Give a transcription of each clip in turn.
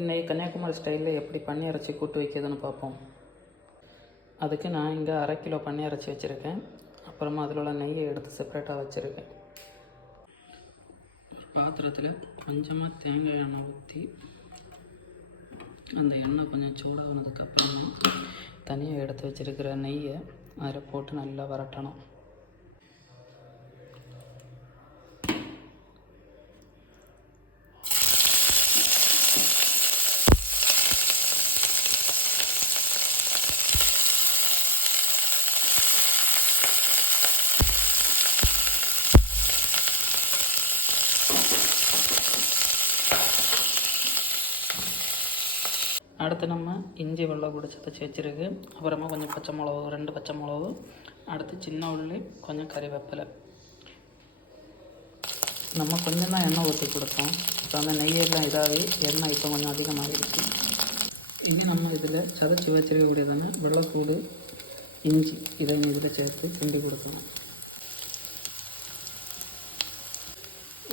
இன்றைக்கி கன்னியாகுமரி ஸ்டைலில் எப்படி பன்னி இறைச்சி கூட்டு வைக்கிறதுன்னு பார்ப்போம். அதுக்கு நான் இங்கே 1/2 கிலோ பன்னி இறைச்சி வச்சுருக்கேன். அப்புறமா அதில் உள்ள நெய்யை எடுத்து செப்பரேட்டாக வச்சுருக்கேன். பாத்திரத்தில் கொஞ்சமாக தேங்காய் எண்ணெய் ஊற்றி அந்த எண்ணெய் கொஞ்சம் சூடானதுக்கப்புறமா தனியாக எடுத்து வச்சுருக்கிற நெய்யை அதில் போட்டு நல்லா வரட்டணும். அடுத்து நம்ம இஞ்சி வெள்ளை பிடிச்சி தச்சு வச்சுருக்கு. அப்புறமா கொஞ்சம் பச்சை மிளகு, 2 பச்சை மிளகு, அடுத்து சின்ன உள்ளி, கொஞ்சம் கறிவேப்பிலை. நம்ம கொஞ்சம் தான் எண்ணெய் ஊற்றி கொடுத்தோம். இப்போ அந்த நெய்யெல்லாம் இதாகி எண்ணெய் இப்போ கொஞ்சம் அதிகமாகிடுச்சு. இனி நம்ம இதில் சதைச்சி வச்சுருக்கக்கூடியதான வெள்ளைப்பூடு, இஞ்சி இதை இதில் சேர்த்து கிண்டி கொடுக்கணும்.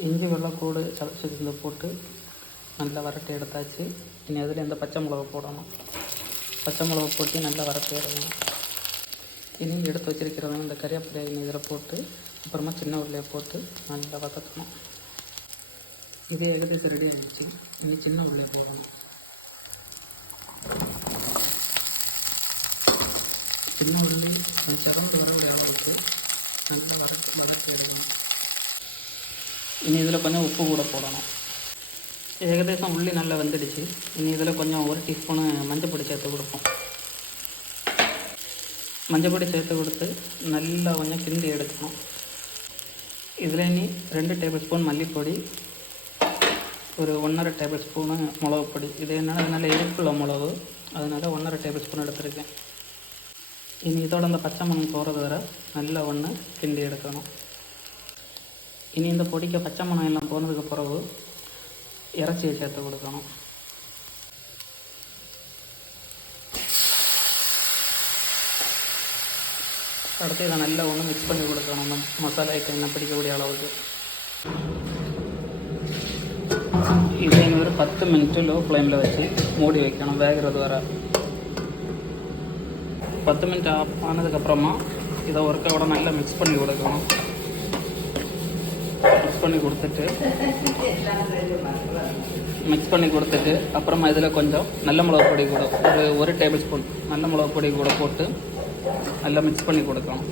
இஞ்சி வெள்ளைப்பூடு சதைச்சி இதில் போட்டு நல்லா வரட்டி எடுத்தாச்சு. இனி அதில் இந்த பச்சை மிளகு போடணும். பச்சை மிளகு போட்டு நல்லா வரட்டி எடுக்கணும். இனி எடுத்து வச்சிருக்கிறவங்க இந்த கறிவேப்பிலையை இதில் போட்டு அப்புறமா சின்ன உள்ளியை போட்டு நல்லா வதக்கணும். இது ஏகദേശம் ரெடி ஆகிடுச்சு. இனி சின்ன உள்ளியை போடணும். சின்ன உள்ளி செவந்து வரக்கூடிய அளவுக்கு நல்லா வதக்கி எடுக்கணும். இனி இதில் கொஞ்சம் உப்பு கூட போடணும். ஏகദേശம் உள்ளி நல்லா வெந்துடுச்சு. இனி இதில் கொஞ்சம் 1 டீஸ்பூனு மஞ்சள் சேர்த்து கொடுப்போம். மஞ்சள் சேர்த்து கொடுத்து நல்லா கொஞ்சம் கிண்டி எடுக்கணும். இதில் இனி 2 டேபிள் ஸ்பூன் மல்லிப்பொடி, ஒரு 1½ டேபிள் ஸ்பூனு மிளகு பொடி. இது என்னென்னா நல்ல எரிப்புள்ள மிளகு, அதனால் 1½ டேபிள் ஸ்பூன் எடுத்துருக்கேன். இனி இதோட அந்த பச்சை மணம் போகிறது வரை நல்லா ஒன்று கிண்டி எடுக்கணும். இனி இந்த பொடிக்க பச்சை மணம் எல்லாம் போனதுக்கு பிறகு இறைச்சியை சேர்த்து கொடுக்கணும். அடுத்து இதை நல்லா ஒன்று மிக்ஸ் பண்ணி கொடுக்கணும். நம்ம மசாலா ஐட்டம் என்ன பிடிக்கக்கூடிய அளவுக்கு. இதை ஒரு 10 மினிட்டு லோ ஃப்ளேமில் வச்சு மூடி வைக்கணும், வேகிறது வர. 10 மினிட் ஆஃப் ஆனதுக்கப்புறமா இதை ஒருக்கோட நல்லா மிக்ஸ் பண்ணி கொடுக்கணும். மிக்ஸ் பண்ணி கொடுத்துட்டு அப்புறமா இதில் கொஞ்சம் நல்ல மிளகு பொடி கூட ஒரு 1 டேபிள் ஸ்பூன் நல்ல மிளகு பொடி கூட போட்டு நல்லா மிக்ஸ் பண்ணி கொடுக்கணும்.